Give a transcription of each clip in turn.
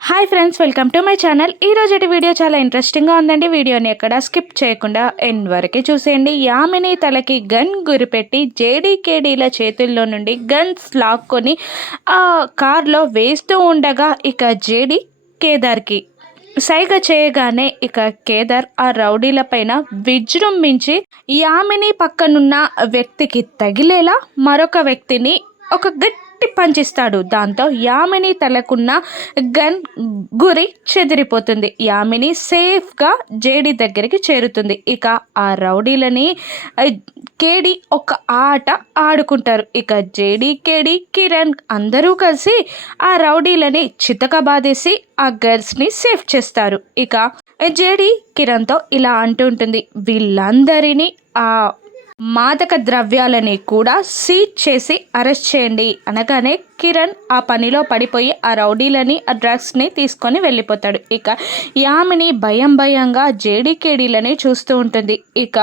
Hi friends welcome to my channel ఈ రోజటి video చాలా ఇంట్రెస్టింగ్గా ఉందండి. వీడియోని ఎక్కడ స్కిప్ చేయకుండా ఎండ్ వరకు చూసేయండి. యామిని తలకి గన్ గురిపెట్టి జేడీకేడీల చేతుల్లో నుండి గన్స్ లాక్కొని ఆ కార్లో వేస్తూ ఉండగా ఇక జేడీ కేదార్కి. సైగ చేయగానే ఇక కేదార్ ఆ రౌడీల పైన విజృంభించి యామిని పక్కనున్న వ్యక్తికి తగిలేలా మరొక వ్యక్తిని ఒక గట్టి పంచిస్తాడు. దాంతో యామిని తలకున్న గన్ గురి చెదిరిపోతుంది. యామిని సేఫ్గా జేడి దగ్గరికి చేరుతుంది. ఇక ఆ రౌడీలని కేడి ఒక ఆట ఆడుకుంటారు. ఇక జేడి కేడి కిరణ్ అందరూ కలిసి ఆ రౌడీలని చితక బాధేసి ఆ గర్ల్స్ని సేఫ్ చేస్తారు. ఇక జేడి కిరణ్తో ఇలా అంటూ ఉంటుంది. వీళ్ళందరినీ ఆ మాదక ద్రవ్యాలని కూడా సీజ్ చేసి అరెస్ట్ చేయండి. అనగానే కిరణ్ ఆ పనిలో పడిపోయి ఆ రౌడీలని ఆ డ్రగ్స్ని తీసుకొని వెళ్ళిపోతాడు. ఇక యామిని భయం భయంగా జేడీకేడీలని చూస్తూ ఉంటుంది. ఇక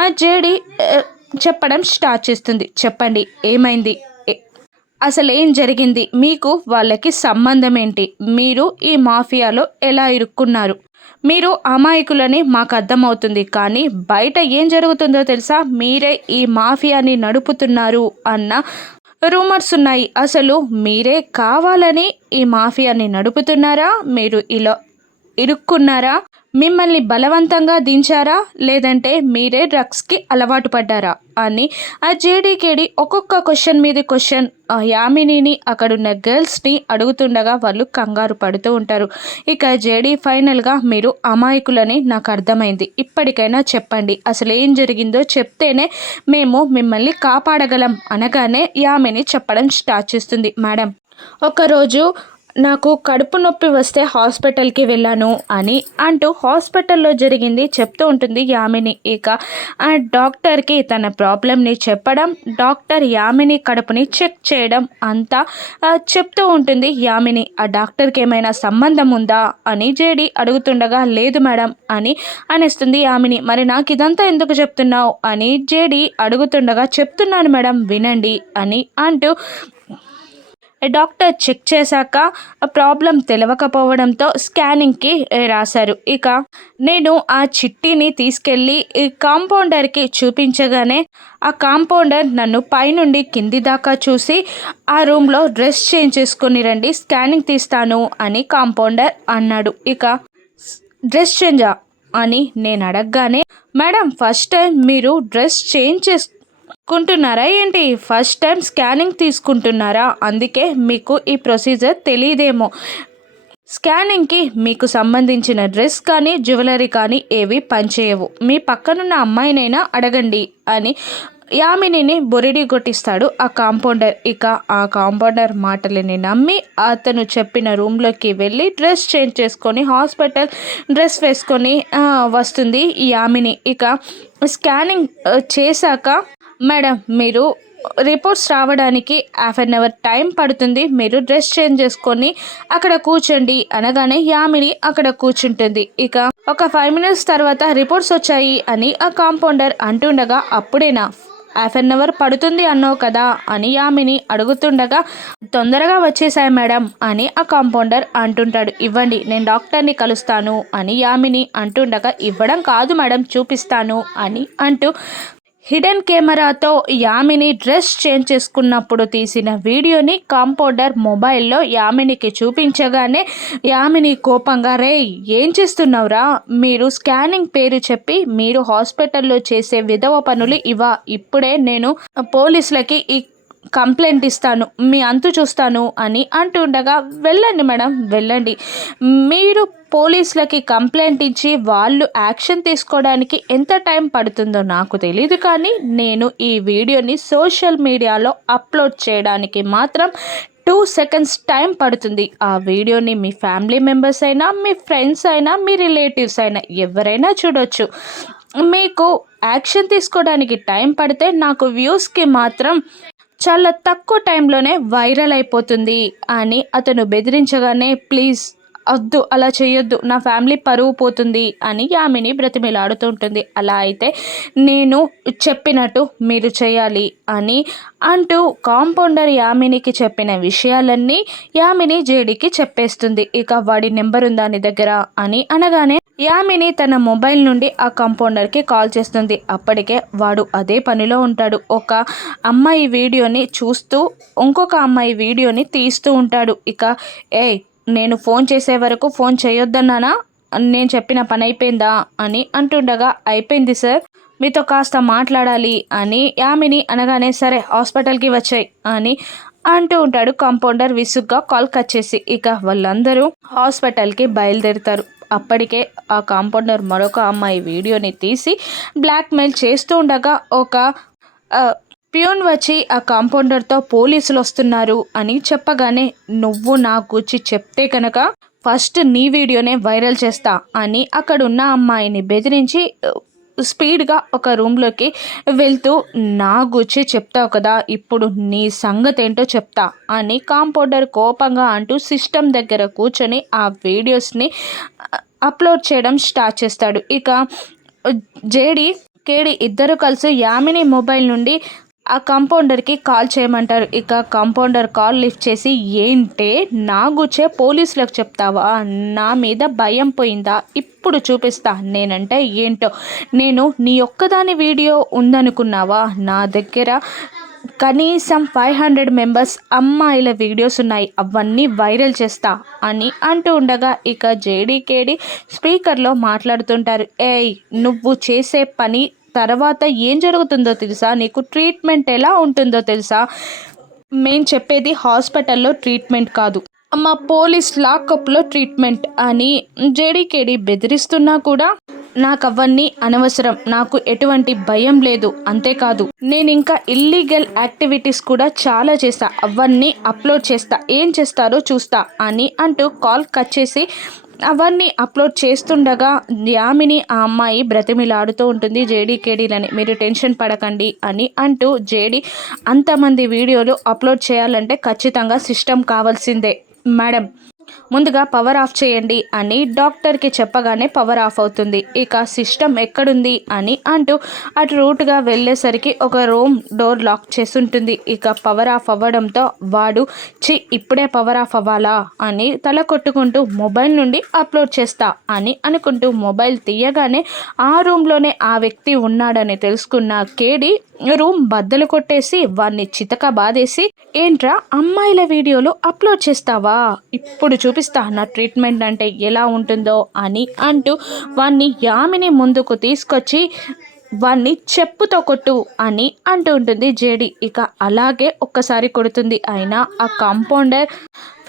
ఆ జేడీ చెప్పడం స్టార్ట్ చేస్తుంది. చెప్పండి ఏమైంది? అసలు ఏం జరిగింది? మీకు వాళ్ళకి సంబంధం ఏంటి? మీరు ఈ మాఫియాలో ఎలా ఇరుక్కున్నారు? మీరు అమాయకులని మాకు అర్థమవుతుంది కానీ బయట ఏం జరుగుతుందో తెలుసా? మీరే ఈ మాఫియాని నడుపుతున్నారు అన్న రూమర్స్ ఉన్నాయి. అసలు మీరే కావాలని ఈ మాఫియాని నడుపుతున్నారా? మీరు ఇలా ఇరుక్కున్నారా? మిమ్మల్ని బలవంతంగా దించారా? లేదంటే మీరే డ్రగ్స్కి అలవాటు పడ్డారా? అని ఆ జేడీకేడి ఒక్కొక్క క్వశ్చన్ మీద క్వశ్చన్ ఆ యామినిని అక్కడున్న గర్ల్స్ని అడుగుతుండగా వాళ్ళు కంగారు పడుతూ ఉంటారు. ఇక జేడీ ఫైనల్గా మీరు అమాయకులని నాకు అర్థమైంది. ఇప్పటికైనా చెప్పండి. అసలు ఏం జరిగిందో చెప్తేనే మేము మిమ్మల్ని కాపాడగలం అనగానే యామిని చెప్పడం స్టార్ట్ చేస్తుంది. మేడం ఒకరోజు నాకు కడుపు నొప్పి వస్తే హాస్పిటల్కి వెళ్ళాను అని అంటూ హాస్పిటల్లో జరిగింది చెప్తూ ఉంటుంది యామిని. ఇక ఆ డాక్టర్కి తన ప్రాబ్లమ్ని చెప్పడం డాక్టర్ యామిని కడుపుని చెక్ చేయడం అంతా చెప్తూ ఉంటుంది యామిని. ఆ డాక్టర్కి ఏమైనా సంబంధం ఉందా అని జేడి అడుగుతుండగా లేదు మేడం అని అనేస్తుంది యామిని. మరి నాకు ఇదంతా ఎందుకు చెప్తున్నావు అని జేడి అడుగుతుండగా చెప్తున్నాను మేడం వినండి అని అంటూ డాక్టర్ చెక్ చేశాక ప్రాబ్లం తెలవకపోవడంతో స్కానింగ్కి రాశారు. ఇక నేను ఆ చిట్టిని తీసుకెళ్ళి ఈ కాంపౌండర్కి చూపించగానే ఆ కాంపౌండర్ నన్ను పైనుండి కింది దాకా చూసి ఆ రూమ్లో డ్రెస్ చేంజ్ చేసుకొని రండి స్కానింగ్ తీస్తాను అని కాంపౌండర్ అన్నాడు. ఇక డ్రెస్ చేంజా? అని నేను అడగగానే మేడం ఫస్ట్ టైం మీరు డ్రెస్ చేంజ్ చేసు చేసుకుంటున్నారా ఏంటి? ఫస్ట్ టైం స్కానింగ్ తీసుకుంటున్నారా? అందుకే మీకు ఈ ప్రొసీజర్ తెలియదేమో స్కానింగ్కి మీకు సంబంధించిన డ్రెస్ కానీ జ్యువెలరీ కానీ ఏవి పనిచేయవు. మీ పక్కనున్న అమ్మాయినైనా అడగండి అని యామినిని బొరిడి కొట్టిస్తాడు ఆ కాంపౌండర్. ఇక ఆ కాంపౌండర్ మాటలని నమ్మి అతను చెప్పిన రూమ్లోకి వెళ్ళి డ్రెస్ చేంజ్ చేసుకొని హాస్పిటల్ డ్రెస్ వేసుకొని వస్తుంది యామిని. ఇక స్కానింగ్ చేశాక మేడం మీరు రిపోర్ట్స్ రావడానికి హాఫ్ అన్ అవర్ టైం పడుతుంది. మీరు డ్రెస్ చేంజ్ చేసుకొని అక్కడ కూర్చోండి అనగానే యామిని అక్కడ కూర్చుంటుంది. ఇక ఒక ఫైవ్ మినిట్స్ తర్వాత రిపోర్ట్స్ వచ్చాయి అని ఆ కాంపౌండర్ అంటుండగా అప్పుడేనా? హాఫ్ అన్ అవర్ పడుతుంది అన్నావు కదా అని యామిని అడుగుతుండగా తొందరగా వచ్చేసాయి మేడం అని ఆ కాంపౌండర్ అంటుంటాడు. ఇవ్వండి నేను డాక్టర్ని కలుస్తాను అని యామిని అంటుండగా ఇవ్వడం కాదు మేడం చూపిస్తాను అని అంటూ హిడెన్ కెమెరాతో యామిని డ్రెస్ చేంజ్ చేసుకున్నప్పుడు తీసిన వీడియోని కాంపౌండర్ మొబైల్లో యామినికి చూపించగానే యామిని కోపంగా రే ఏం చేస్తున్నావురా? మీరు స్కానింగ్ పేరు చెప్పి మీరు హాస్పిటల్లో చేసే విధవ పనులు ఇవా ఇప్పుడే నేను పోలీసులకి ఈ కంప్లైంట్ ఇస్తాను మీ అంతు చూస్తాను అని అంటుండగా వెళ్ళండి మేడం వెళ్ళండి. మీరు పోలీసులకి కంప్లైంట్ ఇచ్చి వాళ్ళు యాక్షన్ తీసుకోవడానికి ఎంత టైం పడుతుందో నాకు తెలియదు కానీ నేను ఈ వీడియోని సోషల్ మీడియాలో అప్లోడ్ చేయడానికి మాత్రం టూ సెకండ్స్ టైం పడుతుంది. ఆ వీడియోని మీ ఫ్యామిలీ మెంబర్స్ అయినా మీ ఫ్రెండ్స్ అయినా మీ రిలేటివ్స్ అయినా ఎవరైనా చూడొచ్చు. మీకు యాక్షన్ తీసుకోవడానికి టైం పడితే నాకు వ్యూస్కి మాత్రం చాలా తక్కువ టైంలోనే వైరల్ అయిపోతుంది అని అతను బెదిరించగానే ప్లీజ్ వద్దు అలా చేయొద్దు నా ఫ్యామిలీ పరువు పోతుంది అని యామిని బ్రతిమిలాడుతుంటుంది అలా అయితే నేను చెప్పినట్టు మీరు చేయాలి అని అంటూ కాంపౌండర్ యామినికి చెప్పిన విషయాలన్నీ యామిని జేడికి చెప్పేస్తుంది. ఇక వాడి నెంబర్ ఉందా నీ దగ్గర అని అనగానే యామిని తన మొబైల్ నుండి ఆ కాంపౌండర్కి కాల్ చేస్తుంది. అప్పటికే వాడు అదే పనిలో ఉంటాడు. ఒక అమ్మాయి వీడియోని చూస్తూ ఇంకొక అమ్మాయి వీడియోని తీస్తూ ఉంటాడు. ఇక ఏయ్ నేను ఫోన్ చేసే వరకు ఫోన్ చేయొద్దన్నానా నేను చెప్పిన పని అయిపోయిందా అని అంటుండగా అయిపోయింది సార్ మీతో కాస్త మాట్లాడాలి అని యామిని అనగానే సరే హాస్పిటల్కి వచ్చాయి అని అంటూ ఉంటాడు. కాంపౌండర్ విసుగ్గా కాల్ కట్ చేసి ఇక వాళ్ళందరూ హాస్పిటల్కి బయలుదేరుతారు. అప్పటికే ఆ కాంపౌండర్ మరొక అమ్మాయి వీడియోని తీసి బ్లాక్మెయిల్ చేస్తూ ఉండగా ఒక ప్యూన్ వచ్చి ఆ కాంపౌండర్తో పోలీసులు వస్తున్నారు అని చెప్పగానే నువ్వు నా గుచ్చి చెప్తే కనుక ఫస్ట్ నీ వీడియోనే వైరల్ చేస్తా అని అక్కడున్న అమ్మాయిని బెదిరించి స్పీడ్గా ఒక రూమ్లోకి వెళ్తూ నా గుచ్చి చెప్తావు కదా ఇప్పుడు నీ సంగతి ఏంటో చెప్తా అని కాంపౌండర్ కోపంగా అంటూ సిస్టమ్ దగ్గర కూర్చొని ఆ వీడియోస్ని అప్లోడ్ చేయడం స్టార్ట్ చేస్తాడు. ఇక జేడి కేడి ఇద్దరు కలిసి యామిని మొబైల్ నుండి ఆ కాంపౌండర్కి కాల్ చేయమంటారు. ఇక కాంపౌండర్ కాల్ లిఫ్ట్ చేసి ఏంటే? నా గుచ్చే పోలీసులకు చెప్తావా? నా మీద భయం పోయిందా? ఇప్పుడు చూపిస్తా. నేనంటే ఏంటో? నేను నీ ఒక్కదాని వీడియో ఉందనుకున్నావా? నా దగ్గర కనీసం ఫైవ్ హండ్రెడ్ మెంబర్స్ అమ్మాయిల వీడియోస్ ఉన్నాయి. అవన్నీ వైరల్ చేస్తా అని అంటూ ఉండగా ఇక జేడీకేడి స్పీకర్లో మాట్లాడుతుంటారు. ఏయ్ నువ్వు చేసే పని తర్వాత ఏం జరుగుతుందో తెలుసా? నీకు ట్రీట్మెంట్ ఎలా ఉంటుందో తెలుసా? మేము చెప్పేది హాస్పిటల్లో ట్రీట్మెంట్ కాదు. మా పోలీస్ లాకప్లో ట్రీట్మెంట్ అని జేడీకేడి బెదిరిస్తున్నా కూడా నాకు అవన్నీ అనవసరం. నాకు ఎటువంటి భయం లేదు. అంతేకాదు నేను ఇంకా ఇల్లీగల్ యాక్టివిటీస్ కూడా చాలా చేస్తా. అవన్నీ అప్లోడ్ చేస్తా. ఏం చేస్తారో చూస్తా అని అంటూ కాల్ కట్ చేసి అవన్నీ అప్లోడ్ చేస్తుండగా యామిని ఆ అమ్మాయి బ్రతిమిలాడుతూ ఉంటుంది. జేడీకేడీలని మీరు టెన్షన్ పడకండి అని అంటూ జేడీ అంతమంది వీడియోలు అప్లోడ్ చేయాలంటే ఖచ్చితంగా సిస్టమ్ కావాల్సిందే. మేడం ముందుగా పవర్ ఆఫ్ చేయండి అని డాక్టర్కి చెప్పగానే పవర్ ఆఫ్ అవుతుంది. ఇక సిస్టమ్ ఎక్కడుంది అని అంటూ అటు రూట్గా వెళ్ళేసరికి ఒక రూమ్ డోర్ లాక్ చేసి ఉంటుంది ఇక పవర్ ఆఫ్ అవ్వడంతో వాడు చి ఇప్పుడే పవర్ ఆఫ్ అవ్వాలా? అని తల కొట్టుకుంటూ మొబైల్ నుండి అప్లోడ్ చేస్తా అని అనుకుంటూ మొబైల్ తీయగానే ఆ రూమ్లోనే ఆ వ్యక్తి ఉన్నాడని తెలుసుకున్న కేడి రూమ్ బద్దలు కొట్టేసి వాడిని చితక బాధేసి ఏంట్రా అమ్మాయిల వీడియోలు అప్లోడ్ చేస్తావా? ఇప్పుడు చూపిస్తా నా ట్రీట్మెంట్ అంటే ఎలా ఉంటుందో అని అంటూ వాణ్ణి యామిని ముందుకు తీసుకొచ్చి వాణ్ణి చెప్పుతో కొట్టు అని అంటూ ఉంటుంది. జేడి ఇక అలాగే ఒక్కసారి కొడుతుంది. అయినా ఆ కాంపౌండర్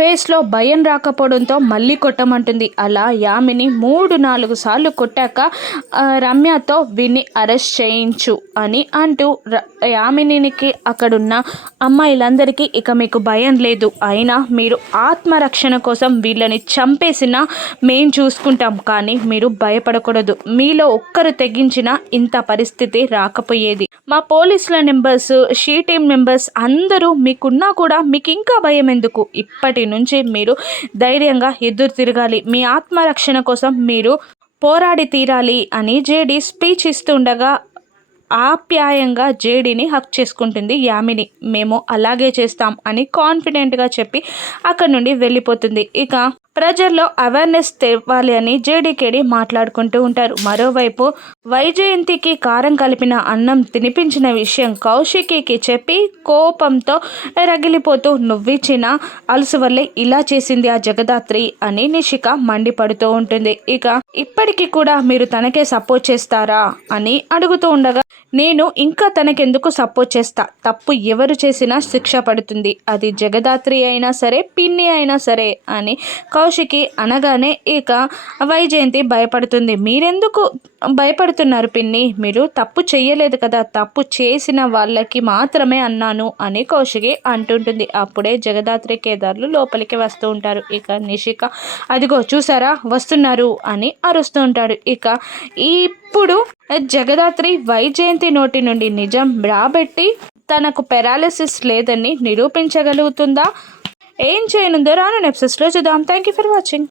ఫేస్లో భయం రాకపోవడంతో మళ్ళీ కొట్టమంటుంది. అలా యామిని మూడు నాలుగు సార్లు కొట్టాక రమ్యతో విని అరెస్ట్ చేయించు అని అంటూ యామినికి అక్కడున్న అమ్మాయిలందరికీ ఇక మీకు భయం లేదు. అయినా మీరు ఆత్మరక్షణ కోసం వీళ్ళని చంపేసినా మేం చూసుకుంటాం. కానీ మీరు భయపడకూడదు. మీలో ఒక్కరు తెగించిన ఇంత పరిస్థితి రాకపోయేది. మా పోలీసుల నెంబర్స్ షీ టీమ్ మెంబర్స్ అందరూ మీకున్నా కూడా మీకు ఇంకా భయం ఎందుకు? ఇప్పటి నుంచి మీరు ధైర్యంగా ఎదురు తిరగాలి. మీ ఆత్మరక్షణ కోసం మీరు పోరాడి తీరాలి అని జేడి స్పీచ్ ఇస్తుండగా ఆప్యాయంగా జేడీని హక్ చేసుకుంటుంది యామిని. మేము అలాగే చేస్తాం అని కాన్ఫిడెంట్గా చెప్పి అక్కడి నుండి వెళ్ళిపోతుంది. ఇక ప్రజల్లో అవేర్నెస్ తెవ్వాలి అని జేడీకేడి మాట్లాడుకుంటూ ఉంటారు. మరోవైపు వైజయంతికి కారం కలిపిన అన్నం తినిపించిన విషయం కౌశికికి చెప్పి కోపంతో రగిలిపోతూ నువ్విచ్చిన అలసు వల్లే ఇలా చేసింది ఆ జగదాత్రి అని నిషిక మండిపడుతూ ఉంటుంది. ఇక ఇప్పటికీ కూడా మీరు తనకే సపోర్ట్ చేస్తారా అని అడుగుతూ ఉండగా నేను ఇంకా తనకెందుకు సపోర్ట్ చేస్తా? తప్పు ఎవరు చేసినా శిక్ష పడుతుంది. అది జగదాత్రి అయినా సరే పిన్ని అయినా సరే అని కౌశికి అనగానే ఇక వైజయంతి భయపడుతుంది. మీరెందుకు భయపడుతున్నారు పిన్ని? మీరు తప్పు చేయలేదు కదా. తప్పు చేసిన వాళ్ళకి మాత్రమే అన్నాను అని కౌశికి అంటుంటుంది. అప్పుడే జగదాత్రి కేదార్లు లోపలికి వస్తూ ఉంటారు. ఇక నిషిక అదిగో చూసారా? వస్తున్నారు అని అరుస్తూ ఉంటాడు. ఇక ఇప్పుడు జగదాత్రి వైజయంతి నోటి నుండి నిజం రాబెట్టి తనకు పెరాలిసిస్ లేదని నిరూపించగలుగుతుందా? ఏం చేయనుందో రాను నెప్సెస్లో చూద్దాం. Thank you for watching